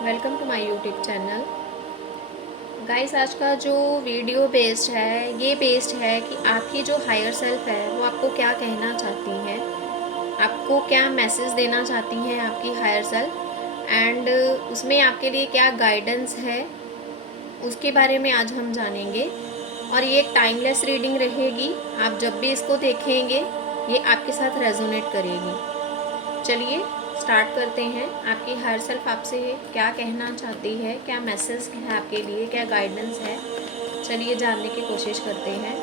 Welcome to my YouTube channel. Guys, आज का जो वीडियो बेस्ड है ये बेस्ड है कि आपकी जो हायर सेल्फ है वो आपको क्या कहना चाहती है, आपको क्या मैसेज देना चाहती हैं आपकी हायर सेल्फ, एंड उसमें आपके लिए क्या गाइडेंस है उसके बारे में आज हम जानेंगे। और ये एक टाइमलेस रीडिंग रहेगी। आप जब भी इसको देखेंगे ये आपके साथ रेजोनेट करेगी। चलिए स्टार्ट करते हैं। आपकी हायर सेल्फ आपसे क्या कहना चाहती है, क्या मैसेज है आपके लिए, क्या गाइडेंस है, चलिए जानने की कोशिश करते हैं।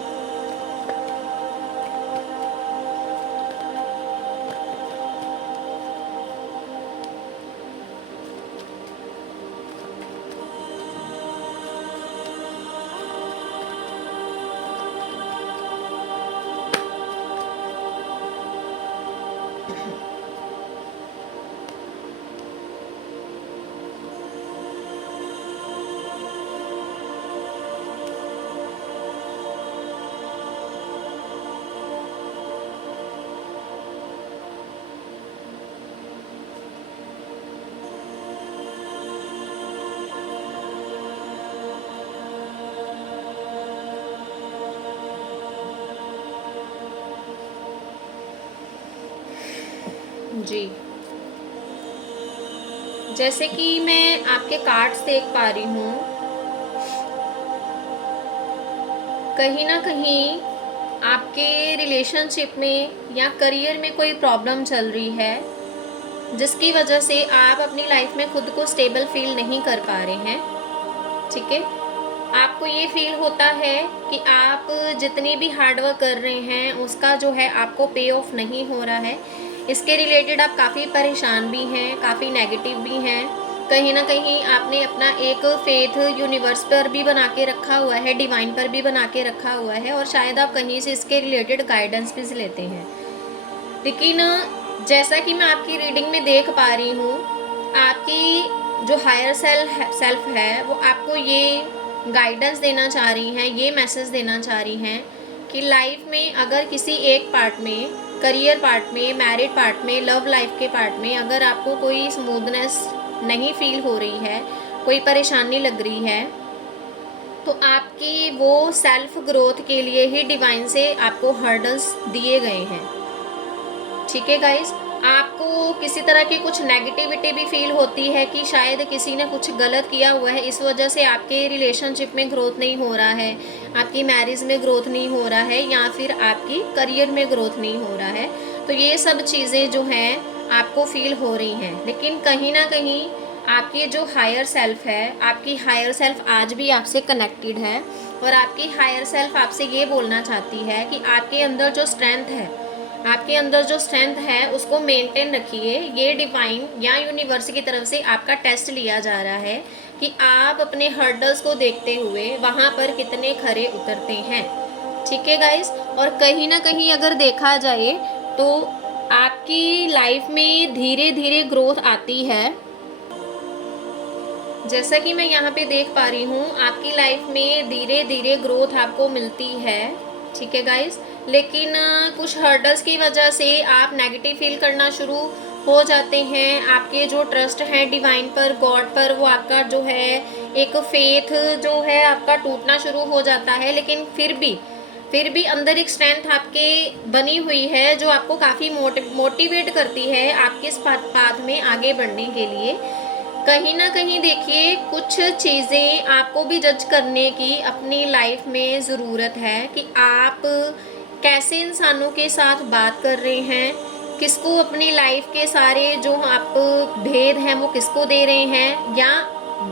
जी, जैसे कि मैं आपके कार्ड्स देख पा रही हूँ, कहीं ना कहीं आपके रिलेशनशिप में या करियर में कोई प्रॉब्लम चल रही है जिसकी वजह से आप अपनी लाइफ में खुद को स्टेबल फील नहीं कर पा रहे हैं। ठीक है, आपको ये फील होता है कि आप जितनी भी हार्डवर्क कर रहे हैं उसका जो है आपको पे ऑफ नहीं हो रहा है। इसके रिलेटेड आप काफ़ी परेशान भी हैं, काफ़ी नेगेटिव भी हैं। कहीं ना कहीं आपने अपना एक फेथ यूनिवर्स पर भी बना के रखा हुआ है, डिवाइन पर भी बना के रखा हुआ है, और शायद आप कहीं से इसके रिलेटेड गाइडेंस भी लेते हैं। लेकिन जैसा कि मैं आपकी रीडिंग में देख पा रही हूँ, आपकी जो हायर सेल्फ है वो आपको ये गाइडेंस देना चाह रही हैं, ये मैसेज देना चाह रही हैं कि लाइफ में अगर किसी एक पार्ट में, करियर पार्ट में, मैरिड पार्ट में, लव लाइफ के पार्ट में अगर आपको कोई स्मूथनेस नहीं फील हो रही है, कोई परेशानी लग रही है, तो आपकी वो सेल्फ ग्रोथ के लिए ही डिवाइन से आपको हर्डल्स दिए गए हैं। ठीक है गाइज, आपको किसी तरह की कुछ नेगेटिविटी भी फील होती है कि शायद किसी ने कुछ गलत किया हुआ है, इस वजह से आपके रिलेशनशिप में ग्रोथ नहीं हो रहा है, आपकी मैरिज में ग्रोथ नहीं हो रहा है, या फिर आपकी करियर में ग्रोथ नहीं हो रहा है। तो ये सब चीज़ें जो हैं आपको फील हो रही हैं। लेकिन कहीं ना कहीं आपकी जो हायर सेल्फ है, आपकी हायर सेल्फ आज भी आपसे कनेक्टेड है, और आपकी हायर सेल्फ आपसे ये बोलना चाहती है कि आपके अंदर जो स्ट्रेंथ है, आपके अंदर जो स्ट्रेंथ है उसको मेंटेन रखिए। ये डिवाइन या यूनिवर्स की तरफ से आपका टेस्ट लिया जा रहा है कि आप अपने हर्डल्स को देखते हुए वहाँ पर कितने खरे उतरते हैं। ठीक है गाइस, और कहीं ना कहीं अगर देखा जाए तो आपकी लाइफ में धीरे धीरे ग्रोथ आती है। जैसा कि मैं यहाँ पे देख पा रही हूँ, आपकी लाइफ में धीरे धीरे ग्रोथ आपको मिलती है। ठीक है गाइस, लेकिन कुछ हर्डल्स की वजह से आप नेगेटिव फील करना शुरू हो जाते हैं। आपके जो ट्रस्ट है डिवाइन पर, गॉड पर, वो आपका जो है एक फेथ जो है आपका टूटना शुरू हो जाता है। लेकिन फिर भी अंदर एक स्ट्रेंथ आपके बनी हुई है जो आपको काफ़ी मोटिवेट करती है आपके इस पाथ में आगे बढ़ने के लिए। कहीं ना कहीं देखिए, कुछ चीज़ें आपको भी जज करने की अपनी लाइफ में ज़रूरत है कि आप कैसे इंसानों के साथ बात कर रहे हैं, किसको अपनी लाइफ के सारे जो आप भेद हैं वो किसको दे रहे हैं, या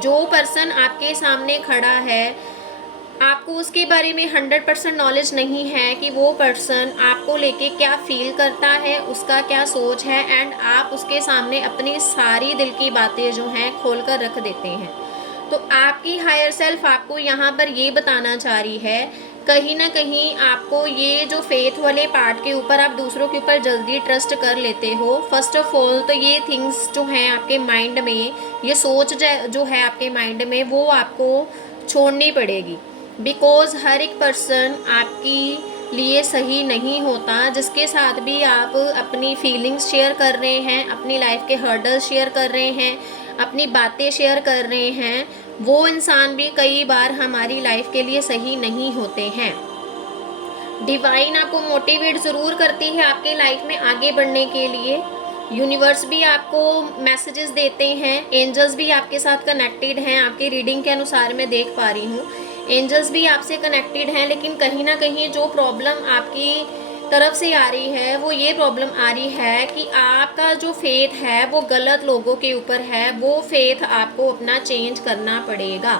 जो पर्सन आपके सामने खड़ा है आपको उसके बारे में 100% नॉलेज नहीं है कि वो पर्सन आपको लेके क्या फील करता है, उसका क्या सोच है, एंड आप उसके सामने अपनी सारी दिल की बातें जो हैं खोल कर रख देते हैं। तो आपकी हायर सेल्फ आपको यहाँ पर ये बताना चाह रही है, कहीं ना कहीं आपको ये जो फेथ वाले पार्ट के ऊपर आप दूसरों के ऊपर जल्दी ट्रस्ट कर लेते हो। फर्स्ट ऑफ ऑल तो ये थिंग्स जो हैं आपके माइंड में, ये सोच जो है आपके माइंड में, वो आपको छोड़नी पड़ेगी। बिकॉज हर एक पर्सन आपकी लिए सही नहीं होता। जिसके साथ भी आप अपनी फीलिंग्स शेयर कर रहे हैं, अपनी लाइफ के हर्डल्स शेयर कर रहे हैं, अपनी बातें शेयर कर रहे हैं, वो इंसान भी कई बार हमारी लाइफ के लिए सही नहीं होते हैं। डिवाइन आपको मोटिवेट ज़रूर करती है आपके लाइफ में आगे बढ़ने के लिए। यूनिवर्स भी आपको मैसेजेस देते हैं, एंजल्स भी आपके साथ कनेक्टेड हैं। आपकी रीडिंग के अनुसार मैं देख पा रही हूँ एंजल्स भी आपसे कनेक्टेड हैं, लेकिन कहीं ना कहीं जो प्रॉब्लम आपकी तरफ से आ रही है वो ये प्रॉब्लम आ रही है कि आपका जो फेथ है वो गलत लोगों के ऊपर है। वो फेथ आपको अपना चेंज करना पड़ेगा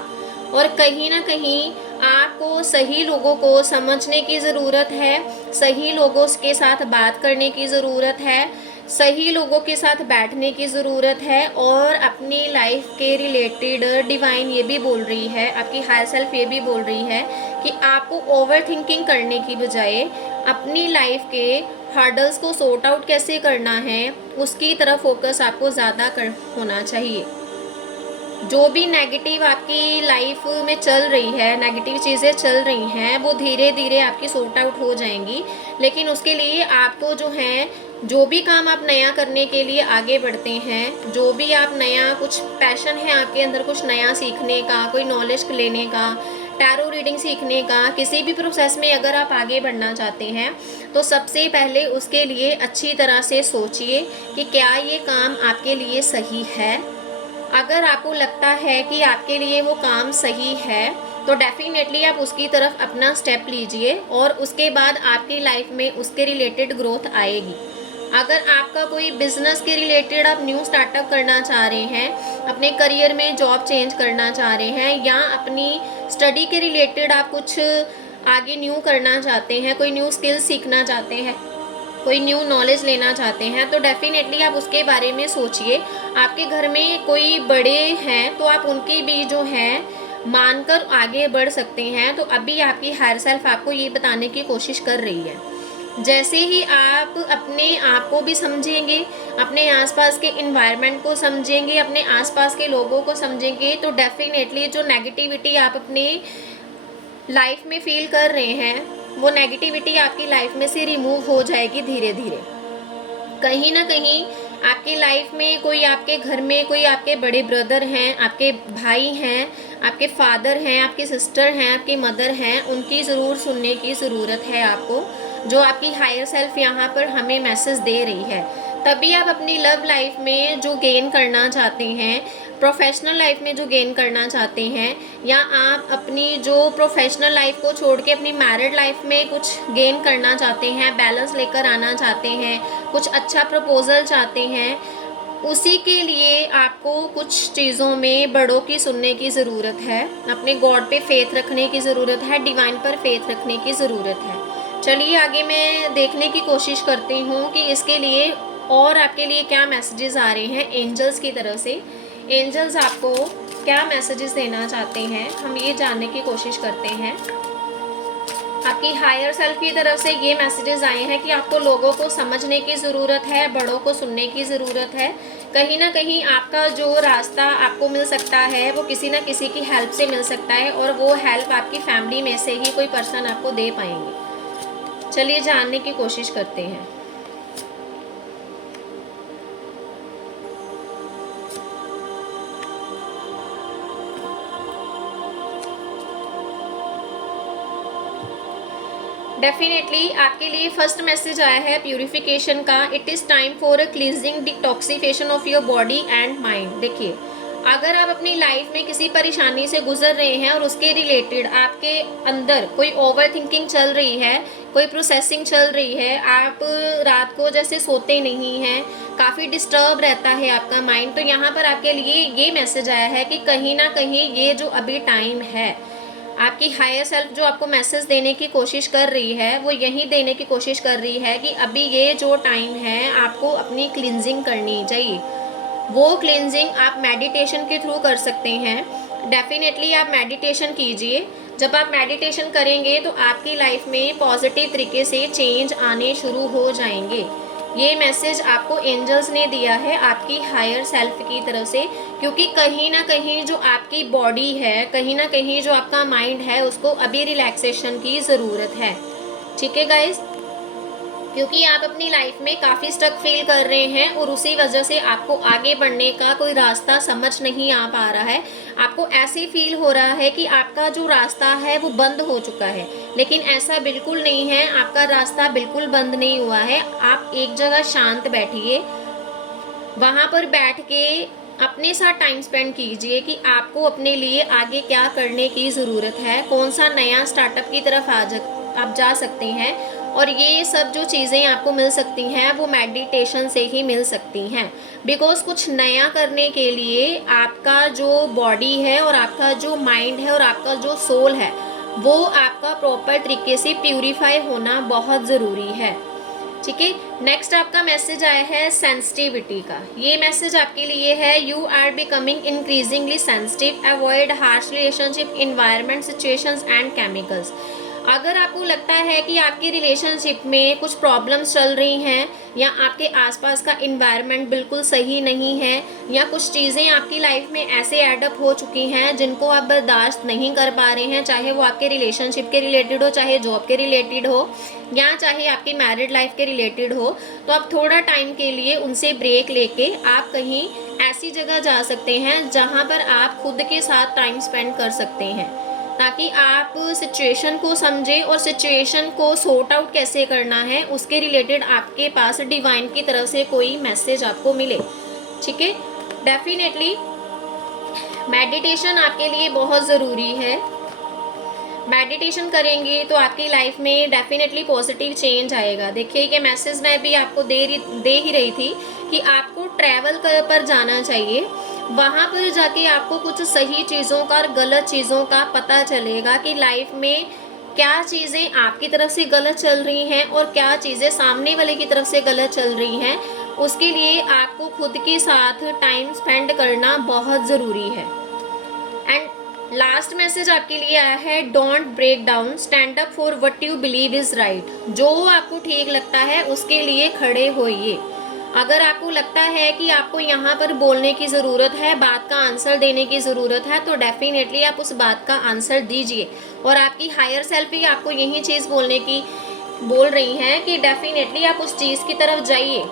और कहीं ना कहीं आपको सही लोगों को समझने की ज़रूरत है, सही लोगों के साथ बात करने की ज़रूरत है, सही लोगों के साथ बैठने की ज़रूरत है। और अपनी लाइफ के रिलेटेड डिवाइन ये भी बोल रही है, आपकी हायर सेल्फ ये भी बोल रही है कि आपको ओवर थिंकिंग करने की बजाय अपनी लाइफ के हार्डल्स को सॉर्ट आउट कैसे करना है उसकी तरफ फोकस आपको ज़्यादा होना चाहिए। जो भी नेगेटिव आपकी लाइफ में चल रही है, नेगेटिव चीज़ें चल रही हैं, वो धीरे धीरे आपकी सॉर्ट आउट हो जाएंगी। लेकिन उसके लिए आपको जो है, जो भी काम आप नया करने के लिए आगे बढ़ते हैं, जो भी आप नया कुछ पैशन है आपके अंदर, कुछ नया सीखने का, कोई नॉलेज लेने का, टैरो रीडिंग सीखने का, किसी भी प्रोसेस में अगर आप आगे बढ़ना चाहते हैं तो सबसे पहले उसके लिए अच्छी तरह से सोचिए कि क्या ये काम आपके लिए सही है। अगर आपको लगता है कि आपके लिए वो काम सही है तो डेफिनेटली आप उसकी तरफ अपना स्टेप लीजिए और उसके बाद आपकी लाइफ में उसके रिलेटेड ग्रोथ आएगी। अगर आपका कोई बिजनेस के रिलेटेड आप न्यू स्टार्टअप करना चाह रहे हैं, अपने करियर में जॉब चेंज करना चाह रहे हैं, या अपनी स्टडी के रिलेटेड आप कुछ आगे न्यू करना चाहते हैं, कोई न्यू स्किल सीखना चाहते हैं, कोई न्यू नॉलेज लेना चाहते हैं, तो डेफिनेटली आप उसके बारे में सोचिए। आपके घर में कोई बड़े हैं तो आप उनकी भी जो है मानकर आगे बढ़ सकते हैं। तो अभी आपकी हायर सेल्फ आपको ये बताने की कोशिश कर रही है, जैसे ही आप अपने आप को भी समझेंगे, अपने आसपास के इन्वायरमेंट को समझेंगे, अपने आसपास के लोगों को समझेंगे, तो डेफिनेटली जो नेगेटिविटी आप अपने लाइफ में फील कर रहे हैं वो नेगेटिविटी आपकी लाइफ में से रिमूव हो जाएगी धीरे धीरे। कहीं ना कहीं आपकी लाइफ में कोई, आपके घर में कोई आपके बड़े ब्रदर हैं, आपके भाई हैं, आपके फादर हैं, आपकी सिस्टर हैं, आपकी मदर हैं, उनकी ज़रूर सुनने की ज़रूरत है आपको, जो आपकी हायर सेल्फ यहाँ पर हमें मैसेज दे रही है। तभी आप अपनी लव लाइफ में जो गेन करना चाहते हैं, प्रोफेशनल लाइफ में जो गेन करना चाहते हैं, या आप अपनी जो प्रोफेशनल लाइफ को छोड़ के अपनी मैरिड लाइफ में कुछ गेन करना चाहते हैं, बैलेंस लेकर आना चाहते हैं, कुछ अच्छा प्रपोजल चाहते हैं, उसी के लिए आपको कुछ चीज़ों में बड़ों की सुनने की ज़रूरत है, अपने गॉड पे फेथ रखने की ज़रूरत है, डिवाइन पर फेथ रखने की ज़रूरत है। चलिए आगे मैं देखने की कोशिश करती हूँ कि इसके लिए और आपके लिए क्या मैसेजेस आ रहे हैं एंजल्स की तरफ से। एंजल्स आपको क्या मैसेजेस देना चाहते हैं, हम ये जानने की कोशिश करते हैं। आपकी हायर सेल्फ की तरफ से ये मैसेजेस आए हैं कि आपको लोगों को समझने की ज़रूरत है, बड़ों को सुनने की ज़रूरत है। कहीं ना कहीं आपका जो रास्ता आपको मिल सकता है वो किसी ना किसी की हेल्प से मिल सकता है, और वो हेल्प आपकी फैमिली में से ही कोई पर्सन आपको दे पाएंगे। चलिए जानने की कोशिश करते हैं। डेफिनेटली आपके लिए फर्स्ट मैसेज आया है प्यूरिफिकेशन का। It is time for a cleansing detoxification of your body and mind. देखिए, अगर आप अपनी लाइफ में किसी परेशानी से गुजर रहे हैं और उसके रिलेटेड आपके अंदर कोई ओवर थिंकिंग चल रही है, कोई प्रोसेसिंग चल रही है, आप रात को जैसे सोते नहीं हैं, काफ़ी डिस्टर्ब रहता है आपका माइंड, तो यहाँ पर आपके लिए ये मैसेज आया है कि कहीं ना कहीं ये जो अभी टाइम है, आपकी हायर सेल्फ जो आपको मैसेज देने की कोशिश कर रही है वो यही देने की कोशिश कर रही है कि अभी ये जो टाइम है आपको अपनी क्लींजिंग करनी चाहिए। वो क्लींजिंग आप मेडिटेशन के थ्रू कर सकते हैं। डेफिनेटली आप मेडिटेशन कीजिए। जब आप मेडिटेशन करेंगे तो आपकी लाइफ में पॉजिटिव तरीके से चेंज आने शुरू हो जाएंगे। ये मैसेज आपको एंजल्स ने दिया है आपकी हायर सेल्फ की तरफ से, क्योंकि कहीं ना कहीं जो आपकी बॉडी है, कहीं ना कहीं जो आपका माइंड है, उसको अभी रिलैक्सेशन की ज़रूरत है। ठीक है गाइस, क्योंकि आप अपनी लाइफ में काफ़ी स्टक फील कर रहे हैं और उसी वजह से आपको आगे बढ़ने का कोई रास्ता समझ नहीं आ पा रहा है। आपको ऐसे फील हो रहा है कि आपका जो रास्ता है वो बंद हो चुका है, लेकिन ऐसा बिल्कुल नहीं है। आपका रास्ता बिल्कुल बंद नहीं हुआ है। आप एक जगह शांत बैठिए, वहाँ पर बैठ के अपने साथ टाइम स्पेंड कीजिए कि आपको अपने लिए आगे क्या करने की ज़रूरत है, कौन सा नया स्टार्टअप की तरफ आप जा सकते हैं। और ये सब जो चीज़ें आपको मिल सकती हैं वो मेडिटेशन से ही मिल सकती हैं। बिकॉज कुछ नया करने के लिए आपका जो बॉडी है और आपका जो माइंड है और आपका जो सोल है वो आपका प्रॉपर तरीके से प्यूरीफाई होना बहुत ज़रूरी है। ठीक है, नेक्स्ट आपका मैसेज आया है सेंसिटिविटी का। ये मैसेज आपके लिए है, you are becoming increasingly sensitive, avoid harsh relationship, environment, situations and chemicals. अगर आपको लगता है कि आपकी रिलेशनशिप में कुछ प्रॉब्लम्स चल रही हैं या आपके आसपास का इन्वायरमेंट बिल्कुल सही नहीं है या कुछ चीज़ें आपकी लाइफ में ऐसे एडअप हो चुकी हैं जिनको आप बर्दाश्त नहीं कर पा रहे हैं, चाहे वो आपके रिलेशनशिप के रिलेटेड हो, चाहे जॉब के रिलेटेड हो या चाहे आपकी मैरिड लाइफ के रिलेटेड हो, तो आप थोड़ा टाइम के लिए उनसे ब्रेक लेके आप कहीं ऐसी जगह जा सकते हैं जहाँ पर आप खुद के साथ टाइम स्पेंड कर सकते हैं, ताकि आप सिचुएशन को समझें और सिचुएशन को सॉर्ट आउट कैसे करना है उसके रिलेटेड आपके पास डिवाइन की तरफ से कोई मैसेज आपको मिले। ठीक है, डेफिनेटली मेडिटेशन आपके लिए बहुत ज़रूरी है। मेडिटेशन करेंगे तो आपकी लाइफ में डेफिनेटली पॉजिटिव चेंज आएगा। देखिए ये मैसेज मैं भी आपको दे ही रही थी कि आपको ट्रैवल पर जाना चाहिए, वहाँ पर जाके आपको कुछ सही चीज़ों का और गलत चीज़ों का पता चलेगा कि लाइफ में क्या चीज़ें आपकी तरफ से गलत चल रही हैं और क्या चीज़ें सामने वाले की तरफ से गलत चल रही हैं। उसके लिए आपको खुद के साथ टाइम स्पेंड करना बहुत ज़रूरी है। एंड लास्ट मैसेज आपके लिए आया है, don't break down, stand up for what you believe is right. जो आपको ठीक लगता है उसके लिए खड़े होइए। अगर आपको लगता है कि आपको यहाँ पर बोलने की ज़रूरत है, बात का आंसर देने की ज़रूरत है, तो डेफिनेटली आप उस बात का आंसर दीजिए। और आपकी हायर सेल्फ ही आपको यही चीज़ बोल रही हैं कि डेफिनेटली आप उस चीज़ की तरफ जाइए।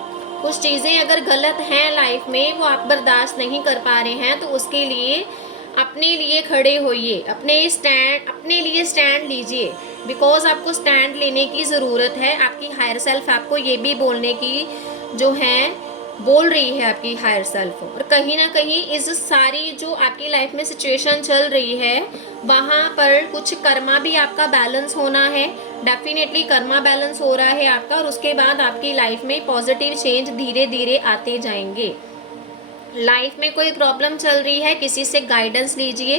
कुछ चीज़ें अगर गलत हैं लाइफ में, वो आप बर्दाश्त नहीं कर पा रहे हैं, तो उसके लिए अपने लिए खड़े होइए, अपने लिए स्टैंड लीजिए। बिकॉज आपको स्टैंड लेने की ज़रूरत है। आपकी हायर सेल्फ आपको ये भी बोलने की जो है बोल रही है आपकी हायर सेल्फ। और कहीं ना कहीं इस सारी जो आपकी लाइफ में सिचुएशन चल रही है वहाँ पर कुछ कर्मा भी आपका बैलेंस होना है। डेफिनेटली कर्मा बैलेंस हो रहा है आपका, और उसके बाद आपकी लाइफ में पॉजिटिव चेंज धीरे धीरे आते जाएंगे। लाइफ में कोई प्रॉब्लम चल रही है, किसी से गाइडेंस लीजिए,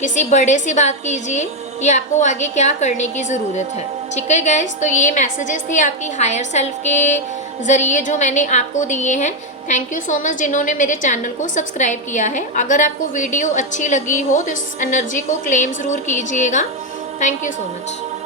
किसी बड़े से बात कीजिए कि आपको आगे क्या करने की ज़रूरत है। ठीक है गाइस, तो ये मैसेजेस थे आपकी हायर सेल्फ के ज़रिए जो मैंने आपको दिए हैं। थैंक यू सो मच जिन्होंने मेरे चैनल को सब्सक्राइब किया है। अगर आपको वीडियो अच्छी लगी हो तो इस एनर्जी को क्लेम ज़रूर कीजिएगा। Thank you so much.